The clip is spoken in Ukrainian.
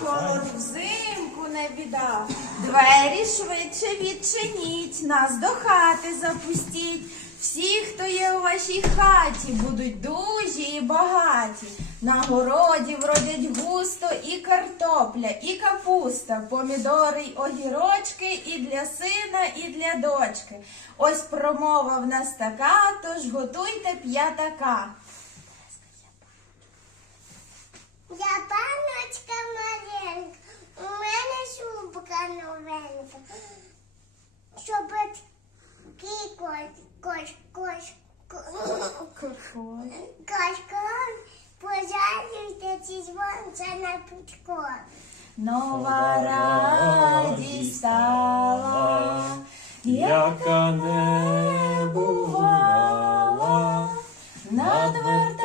холод взимку не біда. Двері швидше відчиніть, нас до хати запустіть. Всі, хто є у вашій хаті, будуть дужі і багаті. На городі вродять густо і картопля, і капуста, помідори й огірочки і для сина, і для дочки. Ось промова в нас така, тож готуйте п'ятака. щоб кікош, кош, кош, кош, пожалуйста, ці дзвонця на пучко. Нова радість стала, яка не бувала, на дворі.